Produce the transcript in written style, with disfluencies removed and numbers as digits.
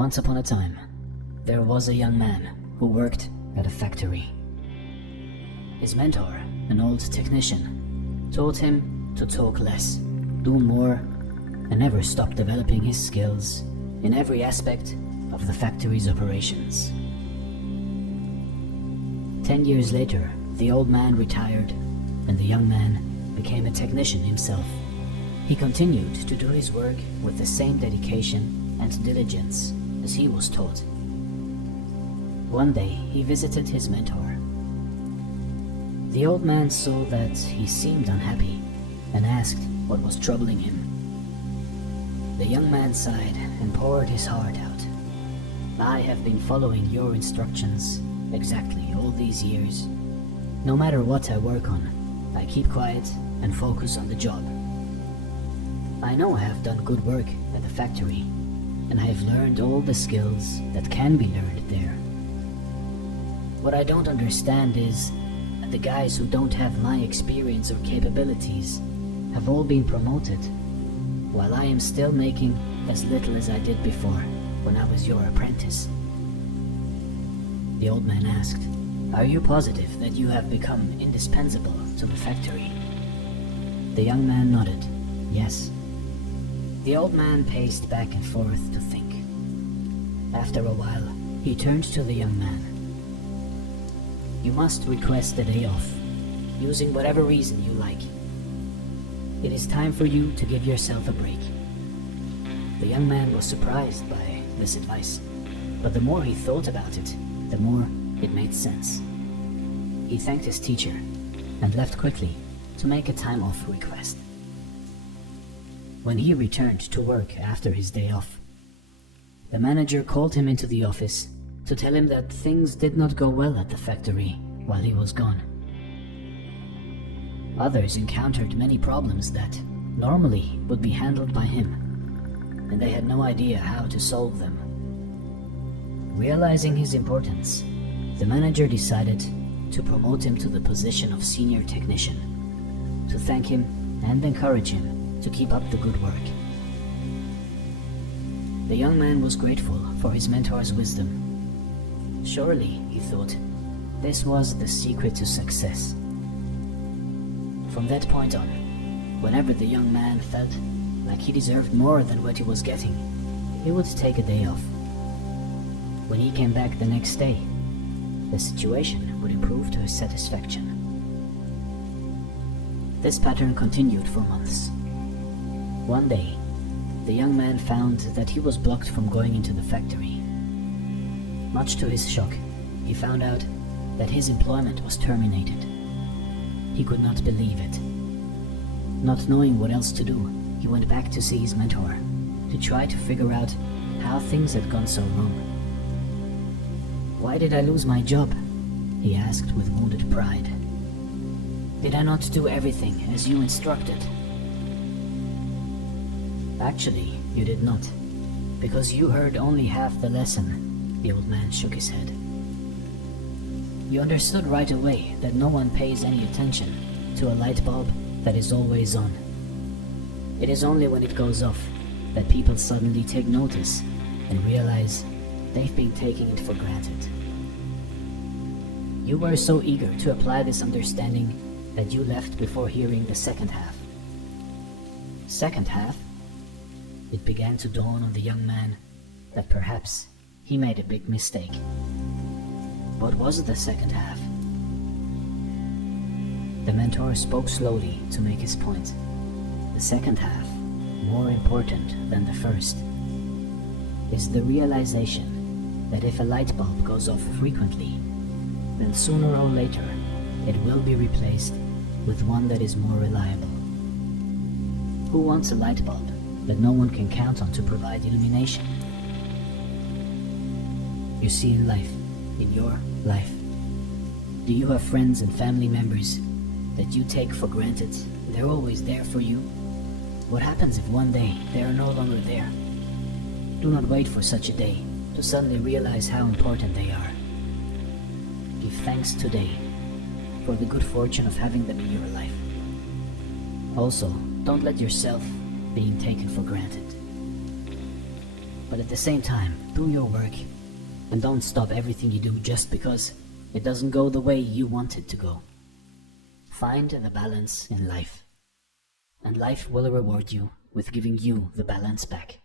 Once upon a time, there was a young man who worked at a factory. His mentor, an old technician, taught him to talk less, do more, and never stop developing his skills in every aspect of the factory's operations. 10 years later, the old man retired, and the young man became a technician himself. He continued to do his work with the same dedication and diligence as he was taught. One day, he visited his mentor. The old man saw that he seemed unhappy and asked what was troubling him. The young man sighed and poured his heart out. "I have been following your instructions exactly all these years. No matter what I work on, I keep quiet and focus on the job. I know I have done good work at the factory, and I have learned all the skills that can be learned there. What I don't understand is that the guys who don't have my experience or capabilities have all been promoted, while I am still making as little as I did before when I was your apprentice." The old man asked, "Are you positive that you have become indispensable to the factory?" The young man nodded, "Yes." The old man paced back and forth to think. After a while, he turned to the young man. "You must request a day off, using whatever reason you like. It is time for you to give yourself a break." The young man was surprised by this advice, but the more he thought about it, the more it made sense. He thanked his teacher and left quickly to make a time off request. When he returned to work after his day off, the manager called him into the office to tell him that things did not go well at the factory while he was gone. Others encountered many problems that normally would be handled by him, and they had no idea how to solve them. Realizing his importance, the manager decided to promote him to the position of senior technician, to thank him and encourage him to keep up the good work. The young man was grateful for his mentor's wisdom. Surely, he thought, this was the secret to success. From that point on, whenever the young man felt like he deserved more than what he was getting, he would take a day off. When he came back the next day, the situation would improve to his satisfaction. This pattern continued for months. One day, the young man found that he was blocked from going into the factory. Much to his shock, he found out that his employment was terminated. He could not believe it. Not knowing what else to do, he went back to see his mentor, to try to figure out how things had gone so wrong. "Why did I lose my job?" he asked with wounded pride. "Did I not do everything as you instructed?" "Actually, you did not, because you heard only half the lesson," the old man shook his head. "You understood right away that no one pays any attention to a light bulb that is always on. It is only when it goes off that people suddenly take notice and realize they've been taking it for granted. You were so eager to apply this understanding that you left before hearing the second half." Second half? It began to dawn on the young man that perhaps he made a big mistake. What was the second half? The mentor spoke slowly to make his point. The second half, more important than the first, is the realization that if a light bulb goes off frequently, then sooner or later it will be replaced with one that is more reliable. Who wants a light bulb that no one can count on to provide illumination? You see, in life, in your life, do you have friends and family members that you take for granted? They're always there for you. What happens if one day they are no longer there? Do not wait for such a day to suddenly realize how important they are. Give thanks today for the good fortune of having them in your life. Also, don't let yourself being taken for granted. But at the same time, do your work, and don't stop everything you do just because it doesn't go the way you want it to go. Find the balance in life, and life will reward you with giving you the balance back.